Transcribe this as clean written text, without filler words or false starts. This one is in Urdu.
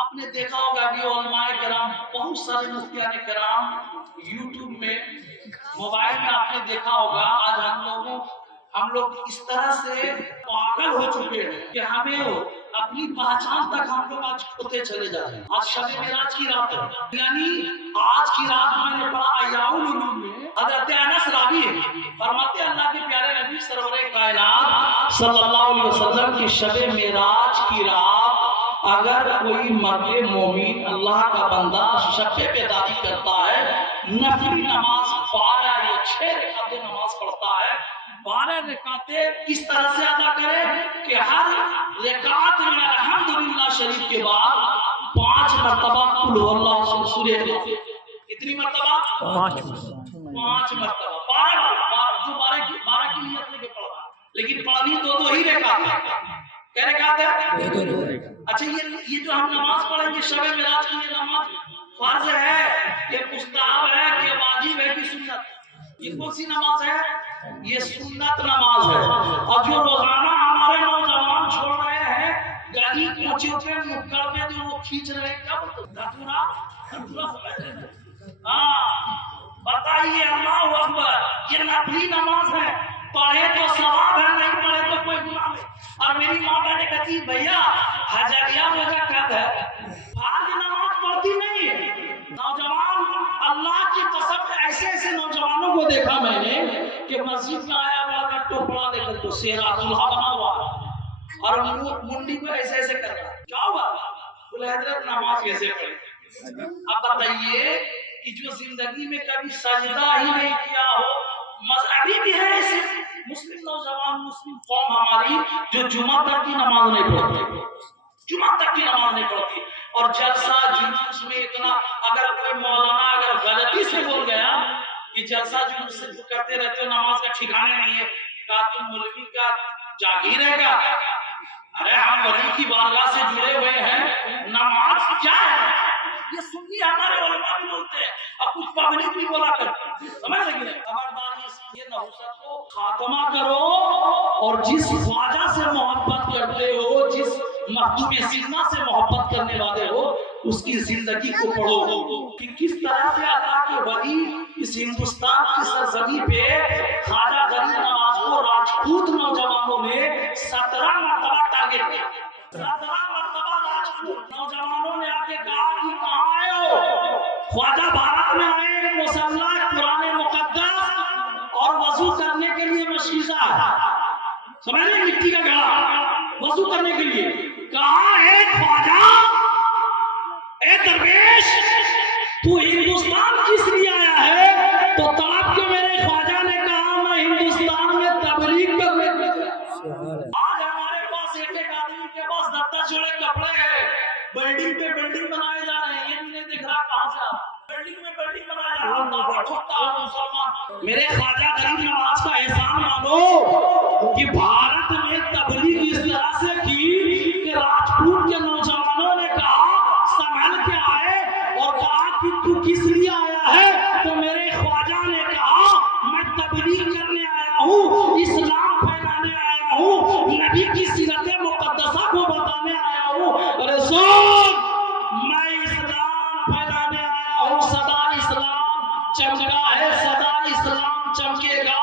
آپ نے دیکھا ہوگا کہ علماء کرام بہت سارے مفتیان کرام یوٹیوب میں موبائل میں آپ نے دیکھا ہوگا آج ہم لوگ اس طرح سے پاگل ہو چکے ہیں کہ ہمیں اپنی پہچان تک ہم لوگ آج کھوتے چلے جا رہے ہیں۔ آج شب معراج کی رات ہے، یعنی آج کی رات میں نے پڑھا احیاء العلوم میں حضرت انس راوی فرماتے ہیں اللہ کے پیارے نبی سرور کائنات صلی اللہ علیہ وسلم کی شب معراج کی رات اگر کوئی مرد مومن اللہ کا بندہ شب بیداری کرتا ہے، نفلی نماز 12 یا 6 رکعتیں نماز پڑھتا ہے، 12 رکعتیں اس طرح سے ادا کرے کہ ہر رکعت میں الحمدللہ شریف کے بعد 5 مرتبہ قل هو اللہ سورہ کتنی مرتبہ؟ 5 مرتبہ 12 جو 12 کی نیت لے کے پڑھ رہا ہے، لیکن پڑھنی دو ہی رکعت ہے۔ کیا رکعت ہے؟ اچھا یہ جو ہم نماز پڑھیں گے شب معراج کی، یہ نماز فرض ہے کہ مستحب ہے کہ واجب ہے کہ سنت؟ یہ کون سی نماز ہے؟ یہ سنت نماز ہے۔ اور جو روزانہ ہمارے نوجوان چھوڑ رہے ہیں گاڑی کوچوں پہ مکڑ پہ جو وہ کھینچ رہے ہیں، کیا بولتے ہیں؟ بتائیے اللہ اکبر، یہ نفلی نماز ہے، پڑھے تو ثواب ہے، نہیں پڑھے تو کوئی گناہ نہیں۔ اور میری ماں بیٹے کہتی بھیا ہجریہ روزہ کب ہے؟ فرض نماز پڑھتی نہیں ہے۔ نوجوان اللہ کی قسم ایسے نوجوانوں کو دیکھا میں نے کہ مسجد میں آیا ہوا کا ٹوپڑا لے کر تو سیرا دلہا بنا ہوا اور منڈی کو ایسے کر رہا، کیا ہوا؟ بولے حضرت نماز کیسے پڑھے؟ اب بتائیے کہ جو زندگی میں کبھی سجدہ ہی نہیں کیا ہو، مذہبی بھی ہے ایسے مسلم نوجوان مسلم قوم ہماری جو جمعہ تک کی نماز نہیں پڑھتی، جمعہ تک کی نماز نہیں پڑھتی، اور جلسہ جلوس میں اتنا اگر کوئی مولانا اگر غلطی سے بول گیا کہ جلسہ جلوس سے کرتے رہتے ہو نماز کا ٹھکانے نہیں ہے، کہا تم مولوی کا جاگیر ہے گا؟ ارے ہم ولی کی بارگاہ سے جڑے ہوئے ہیں، نماز کیا ہے؟ یہ سنی ہمارے علماء بھی بولتے ہیں اور کچھ پبلک بھی بولا کرتے ہیں، سمجھ لگی ہے؟ خبردار یہ نحوست کو خاتمہ کرو، اور جس خواجہ سے محبت کرتے ہو، جس مخدوم سیدنا سے محبت کرنے والے ہو، اس کی زندگی کو پڑھو کہ کس طرح سے اللہ کے ولی اس ہندوستان کی سرزمین پہ خواجہ غریب نواز کو راجپوت نوجوانوں نے 17 مرتبہ ٹارگٹ کیا، 17 مرتبہ راجپوت نوجوانوں نے آ کے کہا کہ کہاں آئے ہو؟ خواجہ بھارت میں آئے، مسلح قرآن مقدس اور وضو کرنے کے لیے مشیزہ ہے، سمجھ لیں مٹی کا گھڑا وضو کرنے کے لیے، کہاں ہے خواجہ؟ اے درویش تو ہندوستان کس لیے آیا ہے؟ تو تڑپ کے میرے خواجہ نے کہا میں ہندوستان میں تبلیغ کرنے کے لیے۔ آج ہمارے پاس ایک آدمی کے پاس دفتر جوڑے کپڑے ہیں، بلڈنگ پہ بلڈنگ بنائے جا رہے ہیں، یہ بھی نہیں دکھ رہا کہاں سے بلڈنگ میں بلڈنگ بنایا جا رہا ہے، مسلمان میرے خواجہ غریب نواز کا احساس